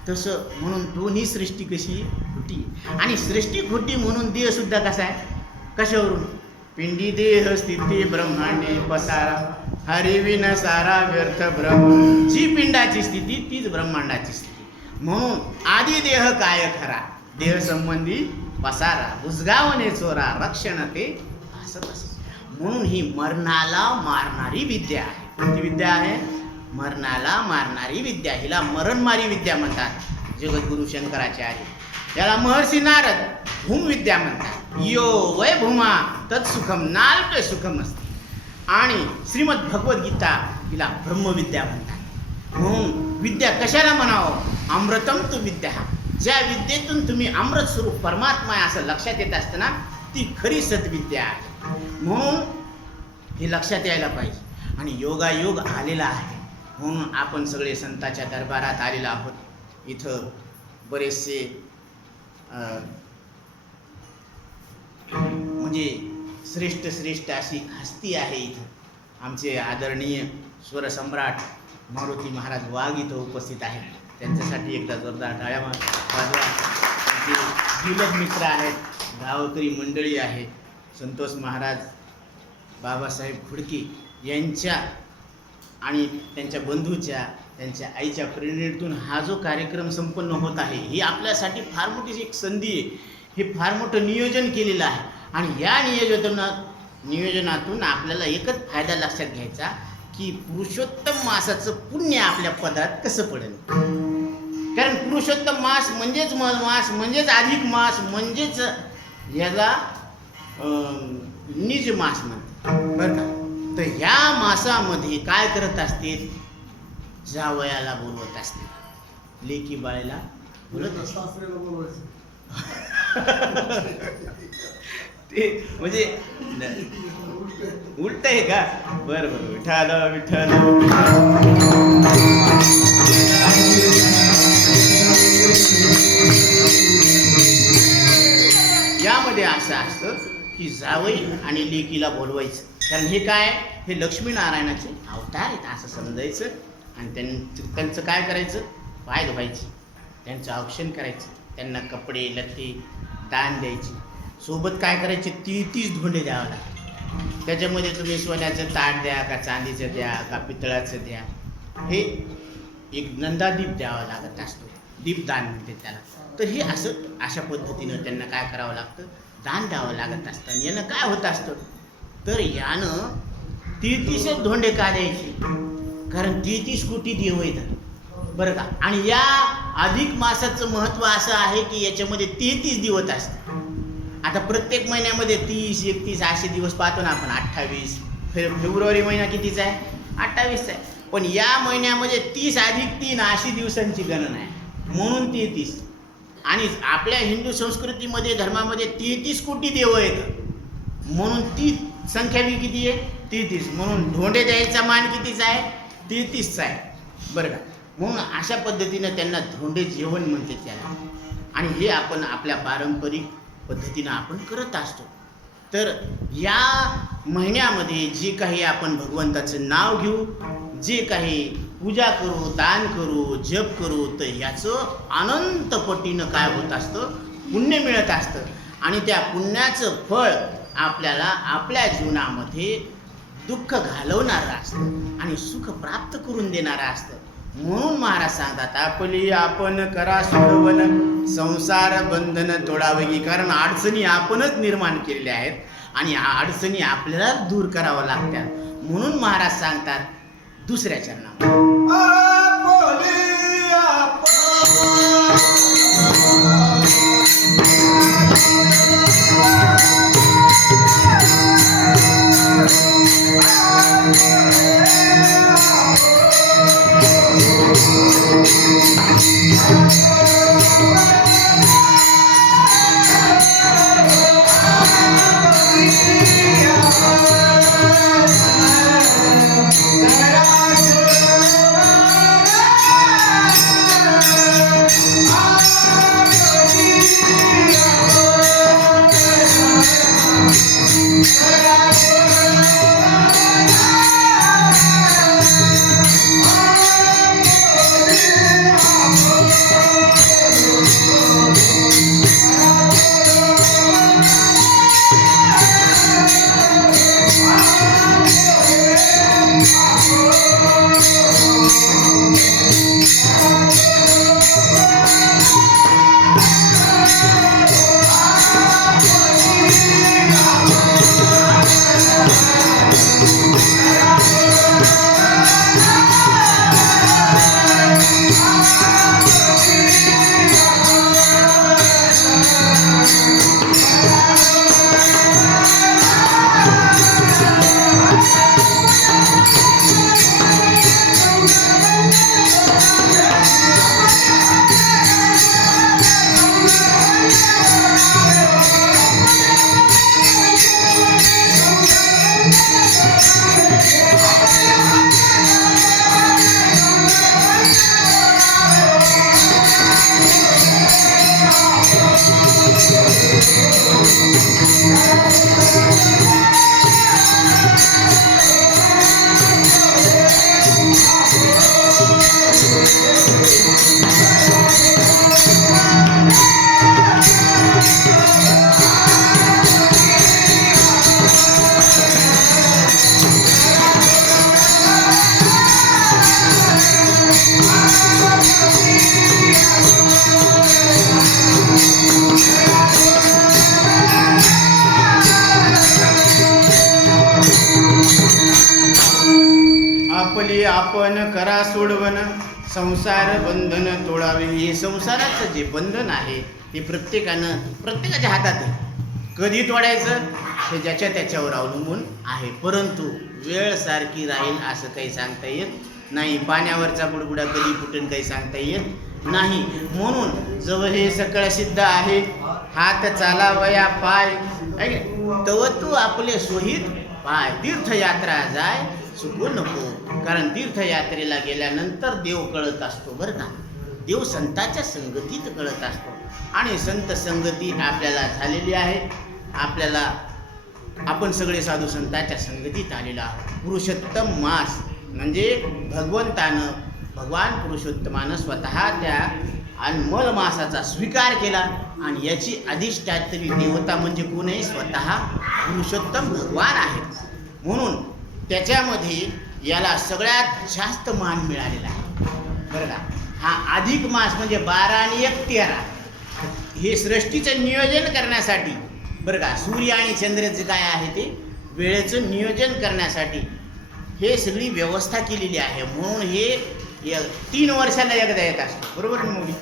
तसं म्हणून दोन्ही सृष्टी कशी खोटी, आणि सृष्टी खोटी म्हणून देह सुद्धा कसा आहे? कशावरून? पिंडी देह स्थिती ब्रह्मांडे पसारा, हरिविन सारा व्यर्थ ब्रह्म. जी पिंडाची स्थिती तीच ब्रह्मांडाची स्थिती. म्हणून आधी देह काय खरा, देह संबंधी पसारा, बुजगावणे चोरा, रक्षण ते असत असे. म्हणून ही मरणाला मारणारी विद्या आहे. कोणती विद्या आहे? मरणाला मारणारी विद्या. हिला मरणमारी विद्या म्हणतात जगद्गुरु शंकराचार्य. त्याला महर्षी नारद भूमविद्या म्हणतात. यो वय भूमा तत्सुखम नाल्प सुखम असते. आणि श्रीमद भगवद्गीता हिला ब्रह्मविद्या म्हणतात. म्हणून विद्या कशाला म्हणावं? अमृतम तु विद्या. ज्या विद्येतून तुम्ही अमृत स्वरूप परमात्मा आहे असं लक्षात येत असतं ना, ती खरी सद्विद्या आहे. म्हणून हे लक्षात यायला पाहिजे. आणि योगायोग आलेला आहे म्हणून आपण सगळे संतांच्या दरबारात आलेलो आहोत. इथं बरेचसे म्हणजे श्रेष्ठ अशी हस्ती आहे. इथं आमचे आदरणीय स्वरसम्राट मारुती महाराज वाघ इथं उपस्थित आहेत. त्यांच्यासाठी एकदा जोरदार टाळ्या वाजवा. त्यांचे दिलक मित्र आहेत, गावकरी मंडळी आहे, संतोष महाराज, बाबासाहेब खुडके यांच्या आणि त्यांच्या बंधूच्या, त्यांच्या आईच्या प्रेरणेतून हा जो कार्यक्रम संपन्न होत आहे, ही आपल्यासाठी फार मोठी एक संधी आहे. हे फार मोठं नियोजन केलेलं आहे. आणि या नियोजनातून आपल्याला एकच फायदा लक्षात घ्यायचा की पुरुषोत्तम मासाचं पुण्य आपल्या पदरात कसं पडेल. कारण पुरुषोत्तम मास म्हणजेच मलमास, म्हणजेच अधिक मास, म्हणजेच याला निज मास म्हणतात बरं का. तर ह्या मासामध्ये काय करत असते? जावयाला बोलवत असते, लेकी बाळाला बोलत असते. ते म्हणजे उलट आहे का? बरं बरं. विठ्ठल विठ्ठल. यामध्ये असं असतं की जावई आणि लेकीला बोलवायचं. कारण हे काय? हे लक्ष्मीनारायणाचे अवतार आहेत असं समजायचं. आणि त्यांचं काय करायचं? पाय धुवायचे, त्यांचं औक्षण करायचं, त्यांना कपडे लत्ते दान द्यायचे. सोबत काय करायचे? 30 धोंडे द्यावं लागते. त्याच्यामध्ये तुम्ही सोन्याचं ताट द्या का चांदीचं द्या का पितळाचं द्या. हे एक नंदादीप द्यावा लागत असतो, दीपदान म्हणते त्याला. तर हे अशा पद्धतीनं त्यांना काय करावं लागतं, दान द्यावं लागत असतं. आणि यानं काय होत असतं, तर यानं 33 धोंडे का द्यायचे, कारण 33 कोटी देव येतात बरं का. आणि या अधिक मासाचं महत्त्व असं आहे की याच्यामध्ये 33 दिवस असतात. आता प्रत्येक महिन्यामध्ये 30, 31 असे दिवस पाहतो ना आपण. 28 फेब्रुवारी महिना कितीचा आहे, 28चा आहे. पण या महिन्यामध्ये 30 अधिक 3 अशी दिवसांची गणना आहे, म्हणून 33. आणि आपल्या हिंदू संस्कृतीमध्ये धर्मामध्ये 33 कोटी देव आहेत, म्हणून ती संख्या बी किती आहे, 33. म्हणून धोंडे द्यायचा मान कितीचा आहे, 33चा आहे बरं का. म्हणून अशा पद्धतीनं त्यांना धोंडे जेवण म्हणते त्याला. आणि हे आपण आपल्या पारंपरिक पद्धतीनं आपण करत असतो. तर या महिन्यामध्ये जे काही आपण भगवंताचं नाव घेऊ, जे काही पूजा करू, दान करू, जप करू, तर ह्याचं अनंत पटीनं काय होत असतं, पुण्य मिळत असतं. आणि त्या पुण्याचं फळ आपल्याला आपल्या जीवनामध्ये दुःख घालवणारं असतं आणि सुख प्राप्त करून देणारं असतं. म्हणून महाराज सांगतात, आपली आपण करा सोडवन, संसार बंधन तोडावे. कारण अडचणी आपणच निर्माण केलेल्या आहेत आणि अडचणी आपल्याला दूर कराव्या लागतात. म्हणून महाराज सांगतात दुसऱ्या चरणामध्ये, आपली आपण करा सोडवन, संसार बंधन तोडावे. हे संसाराचं जे बंधन आहे ते प्रत्येकाच्या हातात आहे. कधी तोडायचं हे ज्याच्या त्याच्यावर अवलंबून आहे. परंतु वेळ सारखी राहील असं काही सांगता येत नाही. पाण्यावरचा बुडबुडा कधी फुटेल काही सांगता येत नाही. म्हणून जवळ हे सकळ सिद्ध आहे, हात चालावया पाय, तव तू आपले सोहित पाय. तीर्थयात्रा जाय चुकू नको. कारण तीर्थयात्रेला गेल्यानंतर देव कळत असतो बरं का. देव संताच्या संगतीत कळत असतो. आणि संत संगती आपल्याला झालेली आहे. आपण सगळे साधू संतांच्या संगतीत आलेलो आहोत. पुरुषोत्तम मास म्हणजे भगवान पुरुषोत्तमानं स्वतः त्या अनमोल मासाचा स्वीकार केला. आणि याची अधिष्ठात्री देवता म्हणजे कोण आहे, स्वतः पुरुषोत्तम भगवान आहेत. म्हणून त्याच्यामध्ये याला सगळ्यात जास्त मान मिळालेला आहे. बरं का. हा अधिक मास म्हणजे 12 आणि 1 13 हे सृष्टीचं नियोजन करण्यासाठी बरं का, सूर्य आणि चंद्राचं काय आहे ते वेळेचं नियोजन करण्यासाठी हे सगळी व्यवस्था केलेली आहे. म्हणून हे 3 वर्षाला एकदा येत असतो, बरोबर ना मुली.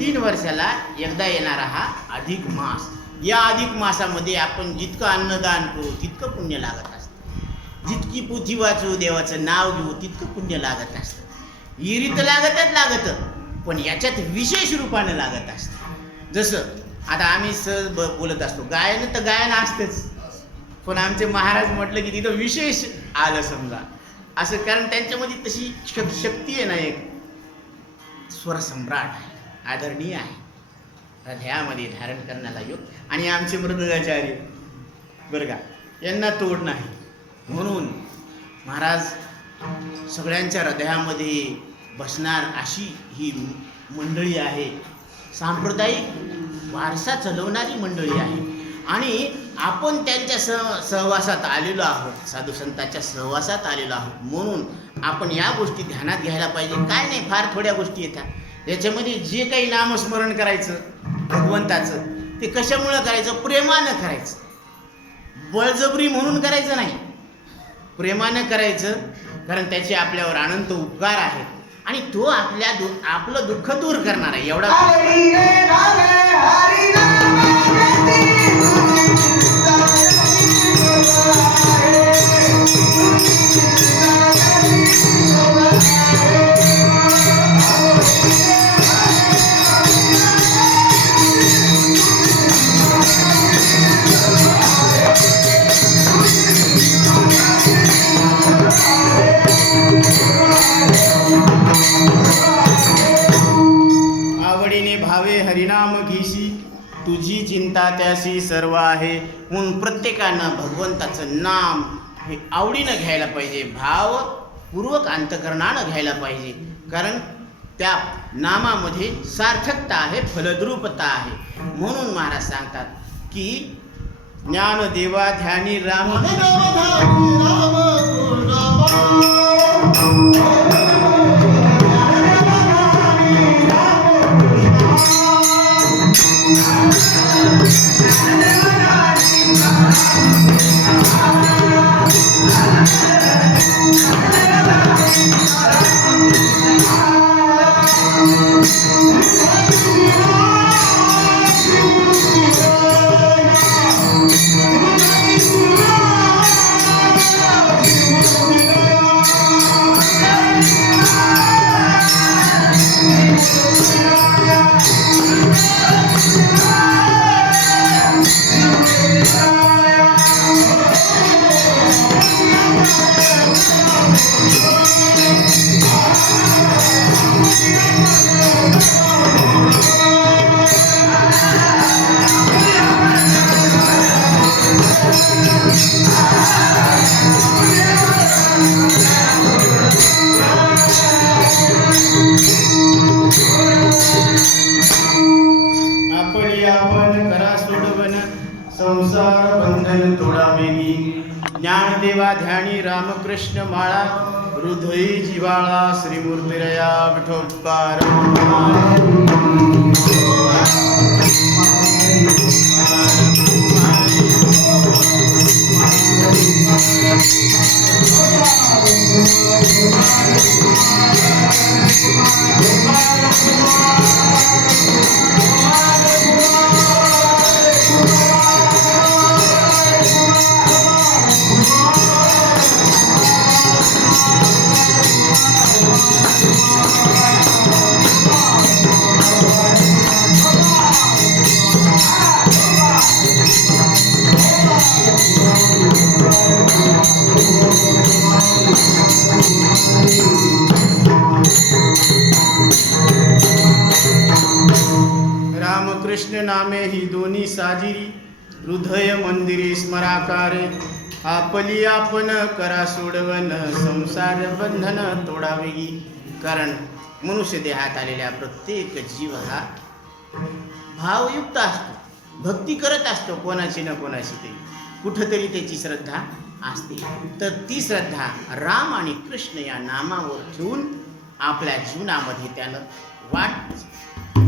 3 वर्षाला एकदा येणारा हा अधिक मास. या अधिक मासामध्ये आपण जितकं अन्नदान करू तितकं पुण्य लागत असतं, जितकी पोथी वाचू देवाचं नाव घेऊ तितकं पुण्य लागत असतं. इरीत लागतं पण याच्यात विशेष रूपाने लागत असतं. जसं आता आम्ही सहज बोलत असतो, गायन तर गायन असतेच, पण आमचे महाराज म्हटलं की तिथं विशेष आलं समजा असं, कारण त्यांच्यामध्ये तशी शक्ती आहे ना, एक स्वरसम्राट आहे, आदरणीय आहे, हृदयामध्ये धारण करण्याला योग्य. आणि आमचे मृदंगाचार्य बरं का, यांना तोड नाही. म्हणून महाराज सगळ्यांच्या हृदयामध्ये बसणार अशी ही मंडळी आहे. सांप्रदायिक वारसा चालवणारी मंडळी आहे. आणि आपण त्यांच्या सहवासात आलेलो आहोत, साधू संतांच्या सहवासात आलेलो आहोत. म्हणून आपण या गोष्टी ध्यानात घ्यायला पाहिजे. काय नाही, फार थोड्या गोष्टी येतात याच्यामध्ये. जे काही नामस्मरण करायचं भगवंताचं ते कशामुळं करायचं? प्रेमानं करायचं, बळजबरी म्हणून करायचं नाही, प्रेमानं करायचं. कारण त्याचे आपल्यावर अनंत उपकार आहेत आणि तो आपलं दुःख दूर करणार आहे. एवढा आवडीने भावे हरिनाम घेशी, तुझी चिंता त्याशी सर्व आहे. म्हणून प्रत्येकानं भगवंताचं नाम हे आवडीनं घ्यायला पाहिजे, भावपूर्वक अंतकरणानं घ्यायला पाहिजे. कारण त्या नामामध्ये सार्थकता आहे, फलद्रूपता आहे. म्हणून महाराज सांगतात की ज्ञानदेवा ध्यानी राम संसार बंधन तोडावेगी. ज्ञानदेवा ध्यानी रामकृष्ण माळा, हृदयी जिवाळा श्रीमूर्तिरया विठोपकार. रामकृष्ण नामे ही दोन्ही साजिरी, हृदय मंदिरी स्मराकारे. आपली आपण करा सोडवन, संसार बंधन तोडावेगी. कारण मनुष्य देहात आलेल्या प्रत्येक जीव हा भावयुक्त असतो, भक्ती करत असतो कोणाची ना कोणाची तरी, कुठंतरी त्याची श्रद्धा असते. तर ती श्रद्धा राम आणि कृष्ण या नामावर ठेवून आपल्या जीवनामध्ये त्यानं वाट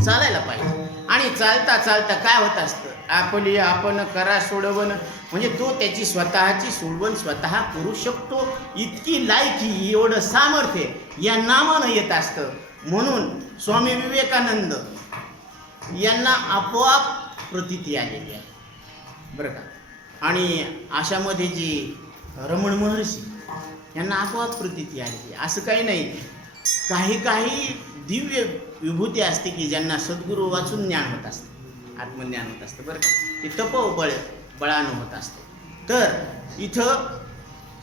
चालायला पाहिजे. आणि चालता चालता काय होत असतं, आपण करा सोडवण, म्हणजे तो त्याची स्वतःची सोडवण स्वतः करू शकतो. इतकी लायकी, एवढं सामर्थ्य या नामानं येत असतं. म्हणून स्वामी विवेकानंद यांना आपोआप प्रतीती आलेली आहे बरं का. आणि अशामध्ये जी रमण महर्षी यांना आपोआप प्रतीती आलेली. असं काही नाही, काही दिव्य विभूती असते की ज्यांना सद्गुरू वाचून ज्ञान होत असतं, आत्मज्ञान होत असतं बरं का. ते बळानं होत असतं. तर इथं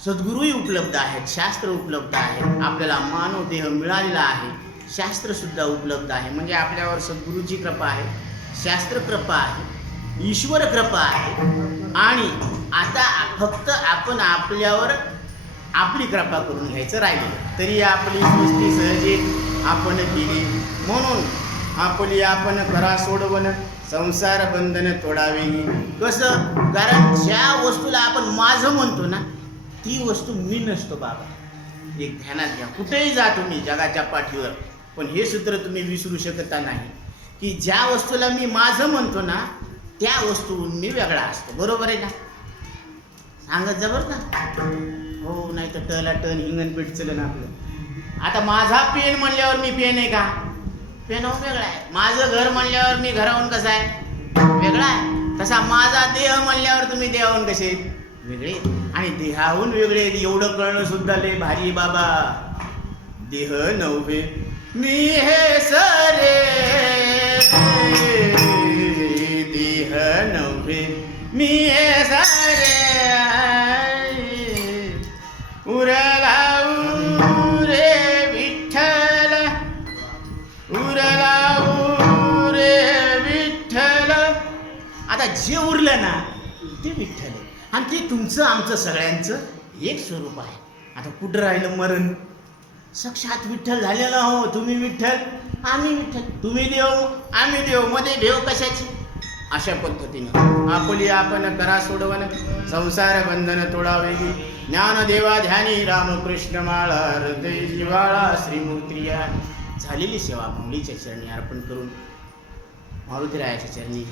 सद्गुरूही उपलब्ध आहेत, शास्त्र उपलब्ध आहेत, आपल्याला मानव देह मिळालेला आहे, शास्त्रसुद्धा उपलब्ध आहे. म्हणजे आपल्यावर सद्गुरूची कृपा आहे, शास्त्र कृपा आहे, ईश्वर कृपा आहे. आणि आता फक्त आपण आपल्यावर आपली कृपा करून घ्यायचं राहिलं. तरी आपली सृष्टी सहजी आपण केली. म्हणून आपण करा सोडवण, संसार बंधन तोडावे. कसं? कारण ज्या वस्तूला आपण माझं म्हणतो ना, ती वस्तू मी नसतो बाबा. एक ध्यानात घ्या. कुठेही जा तुम्ही जगाच्या पाठीवर, पण हे सूत्र तुम्ही विसरू शकता नाही की ज्या वस्तूला मी माझं म्हणतो ना, त्या वस्तूहून मी वेगळा असतो. बरोबर आहे ना? सांगत जा बरं का. हो, नाही तर टला टन हिंगण पीठ चलन आपलं. आता माझा पेन म्हणल्यावर मी पेन आहे का? पेनाहून वेगळा आहे. माझं घर म्हणल्यावर मी घराहून कसा आहे? वेगळा आहे. तसा माझा देह म्हणल्यावर तुम्ही देहाहून कसे वेगळे, आणि देहाहून वेगळे. एवढं कळणं सुद्धा लय भारी बाबा. देह नव्हे मी हे सरे, देह नव्हे मी हे सरे, उरला उरे विठ्ठल, उरला उरे विठ्ठल. आता जे उरलं ना ते विठ्ठल आहे, आणि ते तुमचं आमचं सगळ्यांचं एक स्वरूप आहे. आता कुठं राहिलं मरण? साक्षात विठ्ठल झालेला हो. तुम्ही विठ्ठल, आम्ही विठ्ठल. तुम्ही देव, आम्ही देव. मध्ये देव कशाची? अशा पद्धतीनं आपण करा सोडवण, संसार बंधन तोडावे. ज्ञानदेवा ध्यानी रामकृष्ण माळा, हृदय जिव्हाळा श्रीमूर्तिया. झालेली सेवा माऊलीच्या चरणी अर्पण करून, मारुतीरायाच्या चरणी,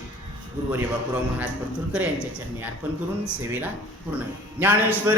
गुरुवर्य बापूराव महाराज परतुरकर यांच्या चरणी अर्पण करून सेवेला पूर्ण. ज्ञानेश्वर